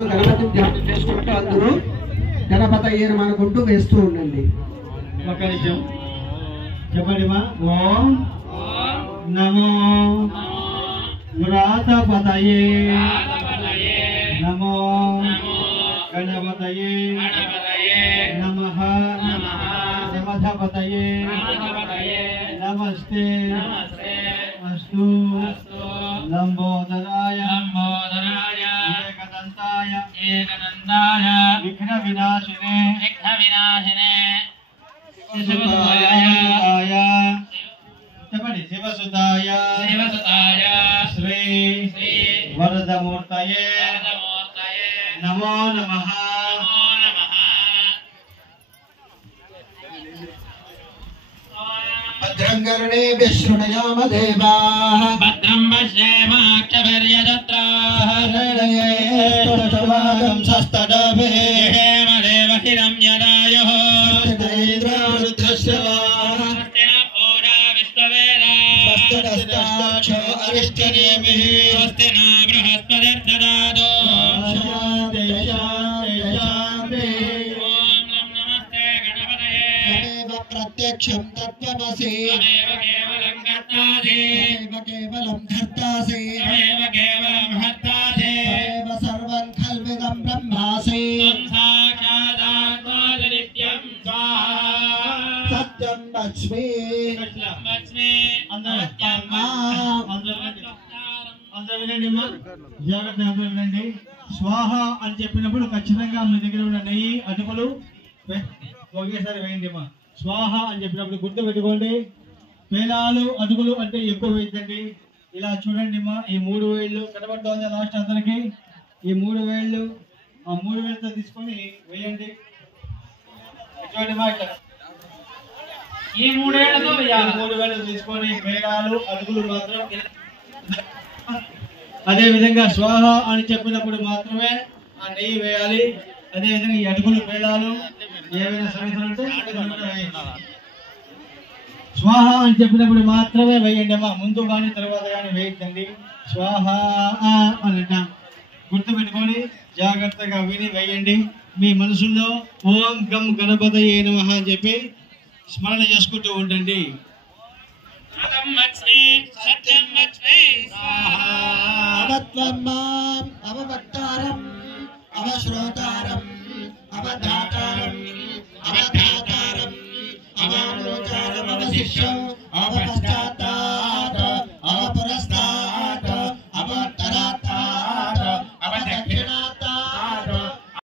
గణపతిని ధ్యానం చేసుకుంటూ అందరూ గణపతయ్యను అనుకుంటూ వేస్తూ ఉండండి. ఒక నిమిషం చెప్పండిమా. ఓం నమో వ్రాతపతయే నమో గణపతయే నమః సమధపతయే నమస్తే అస్తు లంబోదరాయ ఏకదంతాయ విఘ్న వినాశినే చెప్పండి. శివసుతాయ శ్రీ వరదమూర్తయే నమో నమః. భద్రం కర్ణేభిః శృణుయామ దేవాః భద్రం పశ్యేమాక్షభిర్యజత్రాః శరణయేస్తవాగం సస్తడాభిః హేమదేవ హిరణ్యరాయుః రుద్రశ్రవాః స్వస్తిన పూజా విశ్వవేదాః స్వస్తిరస్తాక్షో అరిష్టనేమిః స్వస్తి న బృహస్పతిర్దదాతు శాంతి శాంతి శాంతి. ఓం నమస్తే గణపతయే తమేవ ప్రత్యక్షం తత్వమసి తమేవ కేవలం కర్తాసి తమేవ కేవలం ధర్తాసి తమేవ కేవలం హర్తాసి తమేవ సర్వం ఖల్విదం బ్రహ్మాసి త్వం సాక్షాదాత్మాసి నిత్యం స్వాహా సత్యం లక్ష్మీ లక్ష్మీ అందరూ వినండి అమ్మా, జాగ్రత్తగా అందరూ వినండి. స్వాహ అని చెప్పినప్పుడు ఖచ్చితంగా మీ దగ్గర ఉన్న నెయ్యి అటుకులు ఒకేసారి వేయండి అమ్మా. స్వాహ అని చెప్పినప్పుడు గుర్తు పెట్టుకోండి. పేలాలు అటుకులు అంటే ఎక్కువ వేయండి. ఇలా చూడండి అమ్మా, ఈ 3 వేళ్ళు కనబడుతోంది లాస్ట్ అందరికి. ఈ 3 వేళ్ళు ఆ 3 వేలతో తీసుకొని వేయండి. చూడండి అమ్మా, ఇట్లా ఈ 3 ఏళ్లతో వేయాలి. 3 వేలు తీసుకొని పేలాలు అటుకులు మాత్రం అదే విధంగా స్వాహ అని చెప్పినప్పుడు మాత్రమే ఆ నెయ్యి వేయాలి. అదే విధంగా ఈ అటుకులు పేలాలు ఏవైనా సమస్యలు ఉంటే వేయండి. స్వాహ అని చెప్పినప్పుడు మాత్రమే వేయండి అమ్మా, ముందు కానీ తర్వాత కానీ వేయద్దండి. స్వాహ అని అంటాం. గుర్తుపెట్టుకొని జాగ్రత్తగా విని వేయండి. మీ మనసులో ఓం గం గణపతయే నమః అని చెప్పి స్మరణ చేసుకుంటూ ఉండండి. సత్యం లక్ష్మీ స్వాహా అవత్వం మాం అవవక్తారం అవశ్రోతారం అవధాతారం